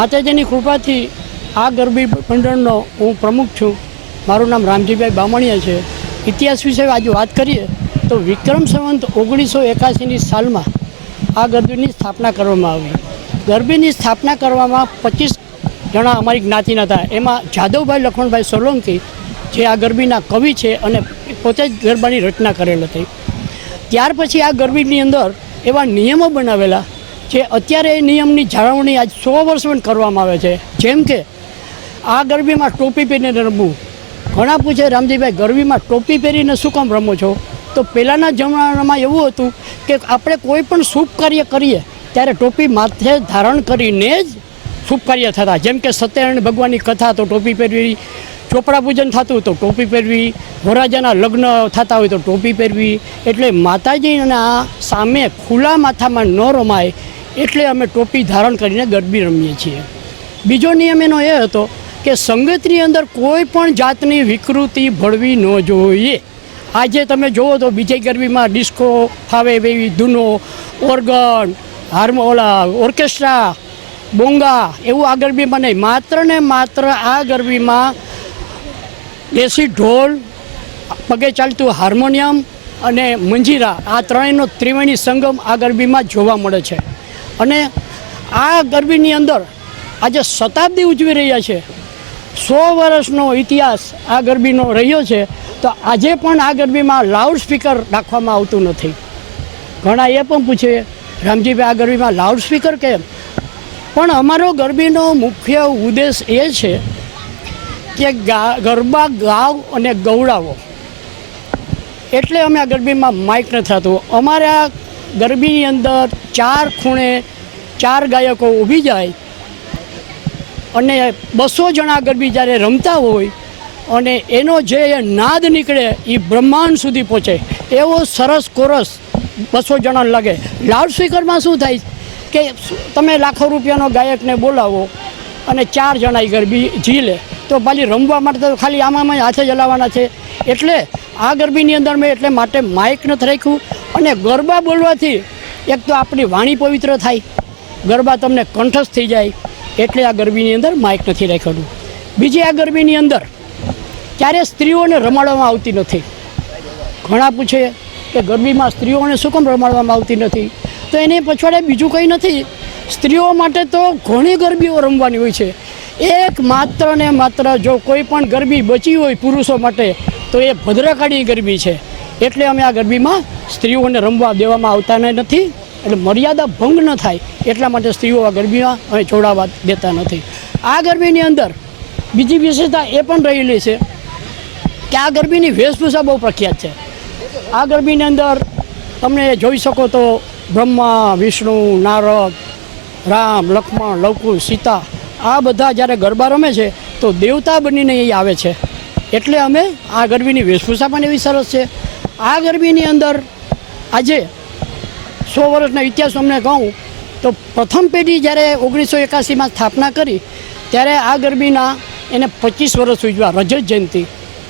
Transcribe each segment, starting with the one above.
માતાજીની કૃપાથી આ ગરબી મંડળનો હું પ્રમુખ છું. મારું નામ રામજીભાઈ બામણિયા છે. ઇતિહાસ વિશે આજે વાત કરીએ તો વિક્રમ સંવંત ઓગણીસો એકાસીની સાલમાં આ ગરબીની સ્થાપના કરવામાં આવી. ગરબીની સ્થાપના કરવામાં પચીસ જણા અમારી જ્ઞાતિના હતા. એમાં જાદવભાઈ લખમણભાઈ સોલંકી જે આ ગરબીના કવિ છે અને પોતે જ ગરબાની રચના કરેલ હતી. ત્યાર પછી આ ગરબીની અંદર એવા નિયમો બનાવેલા જે અત્યારે એ નિયમની જાળવણી આજ સો વર્ષ પણ કરવામાં આવે છે. જેમ કે આ ગરબીમાં ટોપી પહેરીને રમવું. ઘણા પૂછે, રામજીભાઈ, ગરબીમાં ટોપી પહેરીને શું કામ રમો છો? તો પહેલાંના જમાનામાં એવું હતું કે આપણે કોઈ પણ શુભ કાર્ય કરીએ, ત્યારે ટોપી માથે ધારણ કરીને જ શુભ કાર્ય થતા. જેમ કે સત્યનારાયણ ભગવાનની કથા, તો ટોપી પહેરવી. ચોપડા પૂજન થતું, તો ટોપી પહેરવી. વરાજાના લગ્ન થતા હોય, તો ટોપી પહેરવી. એટલે માતાજીના સામે ખુલ્લા માથામાં ન રમાય એટલે અમે ટોપી ધારણ કરીને ગરબી રમીએ છીએ. બીજો નિયમ એનો એ હતો કે સંગીતની અંદર કોઈ પણ જાતની વિકૃતિ ભળવી ન જોઈએ. આજે તમે જુઓ તો બીજી ગરબીમાં ડિસ્કો ફાવે એવી ધૂનો, ઓર્ગન, હાર્મો, ઓલા ઓર્કેસ્ટ્રા, બોંગા એવું આ ગરબીમાં નહીં માત્ર ને માત્ર આ ગરબીમાં દેશી ઢોલ, પગે ચાલતું હાર્મોનિયમ અને મંજીરા આ ત્રણેયનો ત્રિવેણી સંગમ આ ગરબીમાં જોવા મળે છે. અને આ ગરબીની અંદર આજે શતાબ્દી ઉજવી રહ્યા છે. સો વર્ષનો ઇતિહાસ આ ગરબીનો રહ્યો છે. તો આજે પણ આ ગરબીમાં લાઉડ સ્પીકર રાખવામાં આવતું નથી. ઘણા એ પણ પૂછે રામજીભાઈ આ ગરબીમાં લાઉડ સ્પીકર કેમ? પણ અમારો ગરબીનો મુખ્ય ઉદ્દેશ એ છે કે ગા, ગરબા ગાવ અને ગૌડાવો એટલે અમે આ ગરબીમાં માઇક નથી થતું અમારા ગરબીની અંદર ચાર ખૂણે ચાર ગાયકો ઊભી જાય અને બસો જણા ગરબી જ્યારે રમતા હોય અને એનો જે નાદ નીકળે એ બ્રહ્માંડ સુધી પહોંચે, એવો સરસ કોરસ બસો જણા લાગે. લાઉડ સ્પીકરમાં શું થાય કે તમે લાખો રૂપિયાનો ગાયકને બોલાવો અને ચાર જણા ગરબી ઝીલે તો પાછી રમવા માટે તો ખાલી આમાં હાથે જ હલાવવાના છે. એટલે આ ગરબીની અંદર મેં એટલે માટે માઇક નથી રાખ્યું. અને ગરબા બોલવાથી એક તો આપણી વાણી પવિત્ર થાય, ગરબા તમને કંઠસ્થ થઈ જાય, એટલે આ ગરબીની અંદર માઇક નથી રાખેલું બીજી આ ગરબીની અંદર ક્યારે સ્ત્રીઓને રમાડવામાં આવતી નથી. ઘણા પૂછે કે ગરબીમાં સ્ત્રીઓને શું કેમ રમાડવામાં આવતી નથી? તો એની પછવાડે બીજું કંઈ નથી. સ્ત્રીઓ માટે તો ઘણી ગરબીઓ રમવાની હોય છે. એક માત્ર ને માત્ર જો કોઈ પણ ગરબી બચી હોય પુરુષો માટે, તો એ ભદ્રકાળી ગરબી છે. એટલે અમે આ ગરબીમાં સ્ત્રીઓને રમવા દેવામાં આવતા નથી એટલે મર્યાદા ભંગ ન થાય એટલા માટે સ્ત્રીઓ આ ગરબીમાં અમે જોડાવા દેતા નથી. આ ગરબીની અંદર બીજી વિશેષતા એ પણ રહેલી છે કે આ ગરબીની વેશભૂષા બહુ પ્રખ્યાત છે. આ ગરબીની અંદર તમને જોઈ શકો તો બ્રહ્મા, વિષ્ણુ, નારદ, રામ, લક્ષ્મણ લવકુશ સીતા આ બધા જ્યારે ગરબા રમે છે તો દેવતા બનીને એ આવે છે. એટલે અમે આ ગરબીની વેશભૂષા પણ એવી સરસ છે આ ગરબીની અંદર આજે સો વર્ષના ઇતિહાસ અમને કહું, તો પ્રથમ પેઢી જ્યારે ઓગણીસો એકાસીમાં સ્થાપના કરી, ત્યારે આ ગરબીના એને પચીસ વર્ષ ઉજવ્યા, રજત જયંતિ.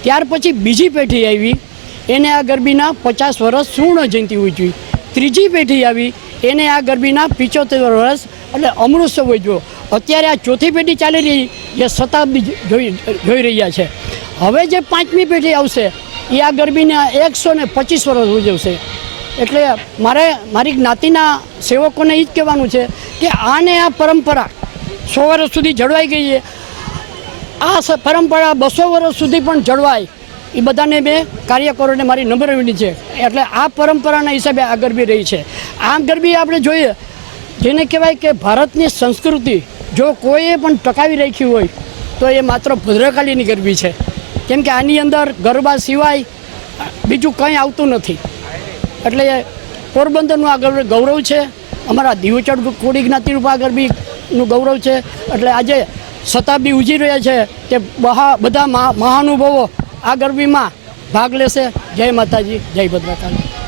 ત્યાર પછી બીજી પેઢી આવી, એને આ ગરબીના પચાસ વર્ષ સુવર્ણ જયંતિ ઉજવી. ત્રીજી પેઢી આવી, એને આ ગરબીના પિચોતેર વર્ષ એટલે અમૃતસવ ઉજવ્યો. અત્યારે આ ચોથી પેઢી ચાલી રહી જે શતાબ્દી જોઈ જોઈ રહ્યા છે. હવે જે પાંચમી પેઢી આવશે એ આ ગરબીના એકસો ને પચીસ વર્ષ ઉજવશે. એટલે મારે, મારી જ્ઞાતિના સેવકોને એ જ કહેવાનું છે કે આને આ પરંપરા સો વર્ષ સુધી જળવાઈ ગઈ છે. આ પરંપરા બસો વર્ષ સુધી પણ જળવાય. એ બધાને મેં કાર્યકરોને મારી નંબર વિનંતી છે. એટલે આ પરંપરાના હિસાબે આ ગરબી રહી છે. આ ગરબી આપણે જોઈએ, જેને કહેવાય કે ભારતની સંસ્કૃતિ જો કોઈએ પણ ટકાવી રાખી હોય, તો એ માત્ર ભદ્રકાલીની ગરબી છે. કેમ કે આની અંદર ગરબા સિવાય બીજું કંઈ આવતું નથી. એટલે પોરબંદરનું આ ગૌરવ છે. અમારા દીવચડ કોળી જ્ઞાતિનું આ ગરબીનું ગૌરવ છે. એટલે આજે શતાબ્દી ઉજી રહ્યા છે તે બહા બધા મહા- મહાનુભાવો આ ગરબીમાં ભાગ લેશે. જય માતાજી, જય ભદ્રકાળી.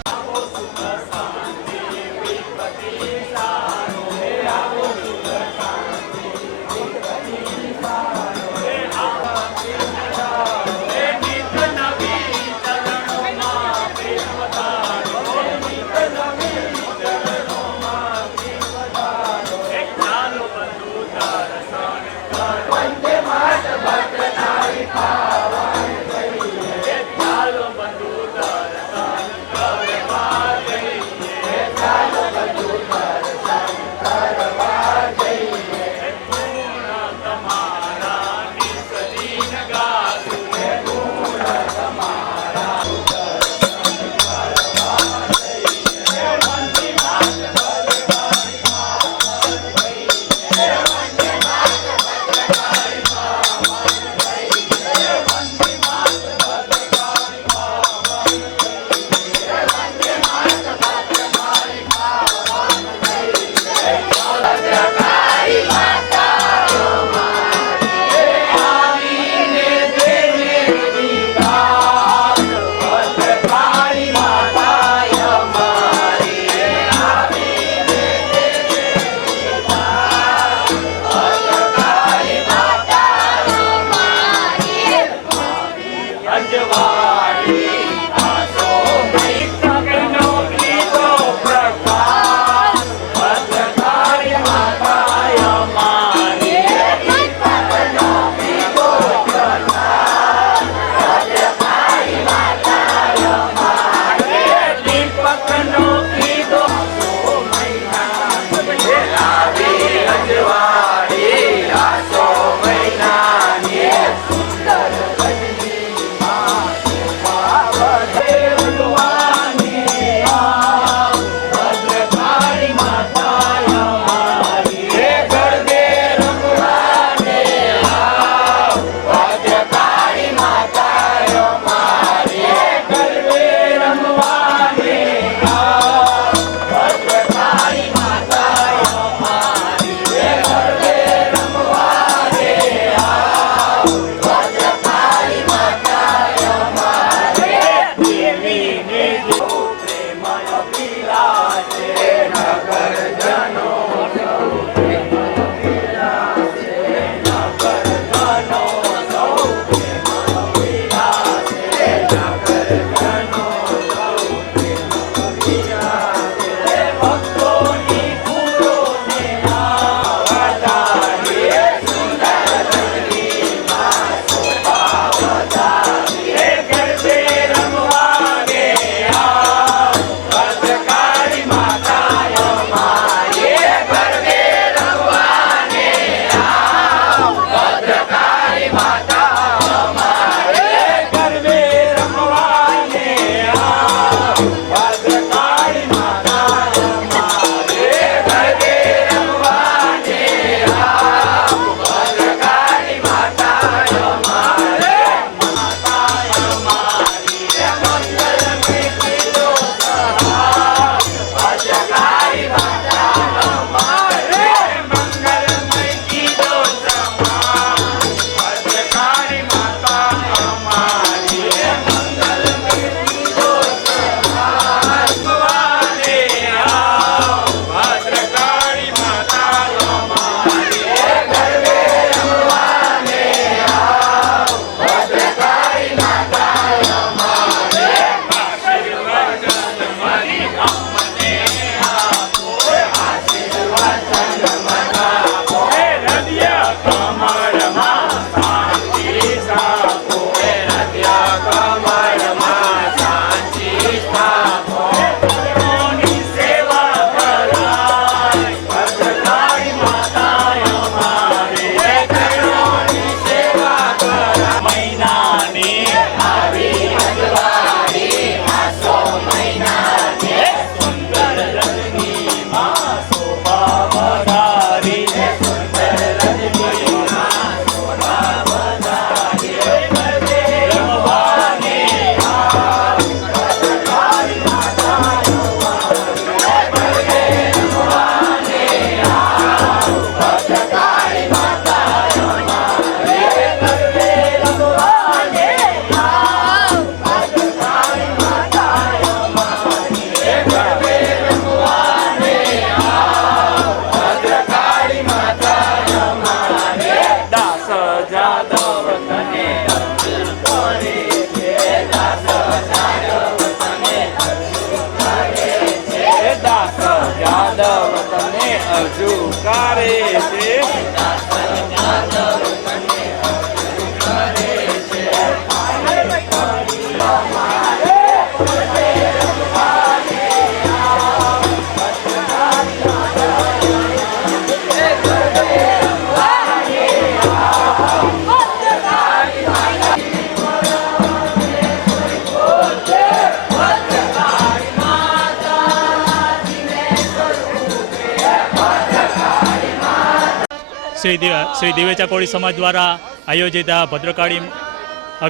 શ્રી શ્રી દિવેચા કોળી સમાજ દ્વારા આયોજિત આ ભદ્રકાળી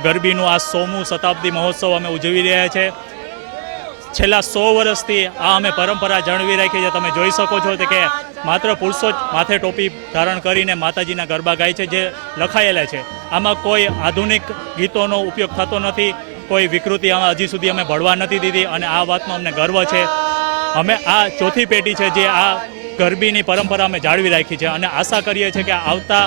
ગરબીનું આ સોમું શતાબ્દી મહોત્સવ અમે ઉજવી રહ્યા છે. છેલ્લા સો વર્ષથી આ અમે પરંપરા જાળવી રાખી છે. તમે જોઈ શકો છો કે માત્ર પુરુષો જ માથે ટોપી ધારણ કરીને માતાજીના ગરબા ગાય છે જે લખાયેલા છે. આમાં કોઈ આધુનિક ગીતોનો ઉપયોગ થતો નથી, કોઈ વિકૃતિ આમાં હજી સુધી અમે ભળવા નથી દીધી અને આ વાતનો અમને ગર્વ છે. અમે આ ચોથી પેઢી છે જે આ ગરબીની પરંપરા અમે જાળવી રાખી છે અને આશા કરીએ છીએ કે આવતા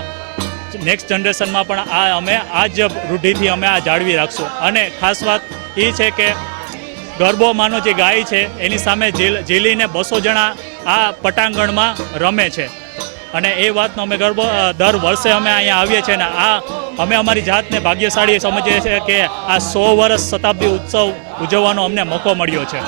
નેક્સ્ટ જનરેશનમાં પણ આ અમે આ જ રૂઢિથી અમે આ જાળવી રાખશું. અને ખાસ વાત એ છે કે ગરબો માનો જે ગાય છે, એની સામે ઝીલ, ઝીલીને બસો જણા આ પટાંગણમાં રમે છે. અને એ વાતનો અમે ગરબો દર વર્ષે અમે અહીંયા આવીએ છીએ ને આ અમે અમારી જાતને ભાગ્યશાળી સમજીએ છીએ કે આ સો વર્ષ શતાબ્દી ઉત્સવ ઉજવવાનો અમને મોકો મળ્યો છે.